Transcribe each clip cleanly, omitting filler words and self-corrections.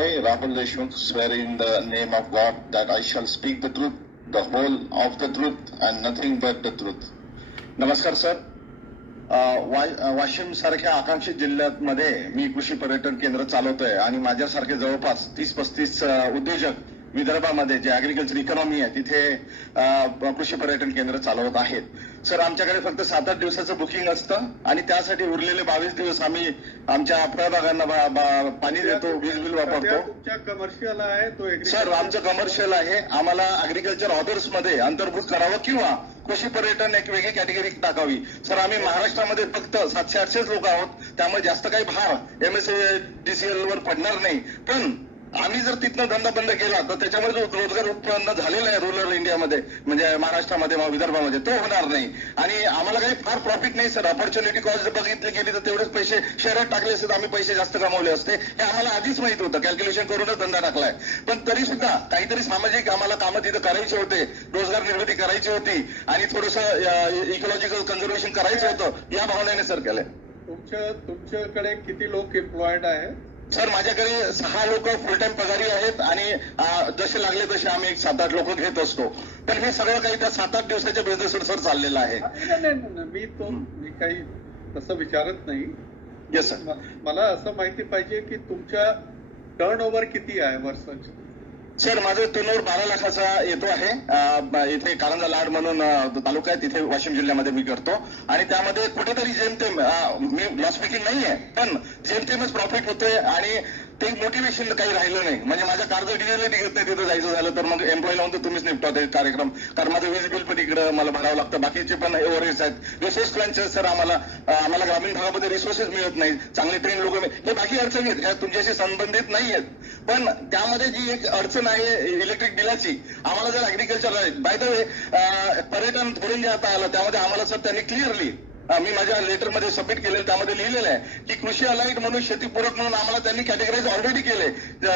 I, Rahul Deshmukh, swear in the name of God that I shall speak the truth, the whole of the truth, and nothing but the truth. नमस्कार sir. Washim सारख्या आकांक्षित जिल्ह्यामध्ये मी कृषी पर्यटन केंद्र चालवतोय आणि माझ्यासारखे जवळपास 30-35 उद्योजक विदर्भामध्ये जे ऍग्रिकल्चर इकॉनॉमी आहे तिथे कृषी पर्यटन केंद्र चालवत आहेत. सर, आमच्याकडे फक्त 7-8 दिवसाचं बुकिंग असतं आणि त्यासाठी उरलेले 22 दिवस आम्ही आमच्या फळबागांना पाणी देतो, वीज बिल वापरतो. तुमच्या कमर्शियल आहे तो? सर, आमचं कमर्शियल आहे. आम्हाला ऍग्रिकल्चर ऑर्डर्स मध्ये अंतर्भूत करावं किंवा कृषी पर्यटन एक वेगळी कॅटेगरी टाकावी. सर, आम्ही महाराष्ट्रामध्ये फक्त 700-800 लोक आहोत, त्यामुळे जास्त काही भार MSDCL वर पडणार नाही. पण आम्ही जर तिथनं धंदा बंद केला तर त्याच्यामध्ये जो रोजगार उत्पन्न झालेला आहे रुरल इंडियामध्ये म्हणजे महाराष्ट्रामध्ये विदर्भामध्ये तो होणार नाही आणि आम्हाला काही फार प्रॉफिट नाही. सर, अपॉर्च्युनिटी कॉस्ट जर बघितली गेली तर तेवढेच पैसे शहरात टाकले असते तर आम्ही पैसे जास्त कमावले असते. हे आम्हाला आधीच माहित होतं, कॅल्क्युलेशन करूनच धंदा टाकलाय. पण तरी सुद्धा काहीतरी सामाजिक आम्हाला कामं तिथं करायचे होते, रोजगार निर्मिती करायची होती आणि थोडंसं इकॉलॉजिकल कन्झर्वेशन करायचं होतं या भावनेने सर केलंय. तुमच्याकडे किती लोक एम्प्लॉयड आहे? सर, माझ्याकडे 6 लोक फुल टाइम पगारी आहेत आणि जसे लागले तसे आम्ही 7-8 लोक घेत असतो. पण हे सगळं काही त्या 7-8 दिवसाच्या बिझनेसवर सर चाललेलं आहे. नाही, मी काही तसं विचारत नाही. Yes sir. मला असं माहिती पाहिजे की तुमच्या टर्न ओव्हर किती आहे वर्षाची? सर, माझं टर्नओव्हर 12 लाखाचा येतो आहे. इथे कारंजा लाड म्हणून तालुका आहे, तिथे वाशिम जिल्ह्यामध्ये मी करतो आणि त्यामध्ये कुठेतरी जेमतेम मी लॉस मेकिंग नाहीये पण जेमतेमच प्रॉफिट होतोय आणि ते मोटिवेशन काही राहिलं नाही. म्हणजे माझ्या कारचं डिझेल निघत नाही तिथं जायचं झालं तर मग एम्प्लॉई लावून तर तुम्हीच निपटवते कार्यक्रम, कारण माझं वीज बिल पण इकडं मला भरावं लागतं, बाकीचे पण ओव्हरहेड्स आहेत. रिसोर्स प्लॅनचे सर आम्हाला ग्रामीण भागामध्ये रिसोर्सेस मिळत नाही, चांगले ट्रेन लोक, हे बाकी अडचणी आहेत, ह्या तुमच्याशी संबंधित नाही आहेत. पण त्यामध्ये जी एक अडचण आहे इलेक्ट्रिक बिलाची, आम्हाला जर ऍग्रिकल्चर बाय द वे पर्यटन धोरण जे आता आलं त्यामध्ये आम्हाला सर त्यांनी क्लिअरली मी माझ्या लेटरमध्ये सबमिट केलेलं त्यामध्ये लिहिलेलं आहे की कृषी अलाइट म्हणून शेतीपूरक म्हणून आम्हाला त्यांनी कॅटेगराईज ऑलरेडी केले,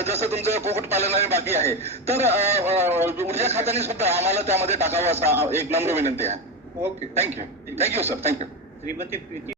जसं तुमचं कुक्कुटपालन आणि बाकी आहे. तर ऊर्जा खात्याने सुद्धा आम्हाला त्यामध्ये टाकावं असा एक नम्र विनंती आहे. Okay, thank you sir, thank you. Shrimati Preeti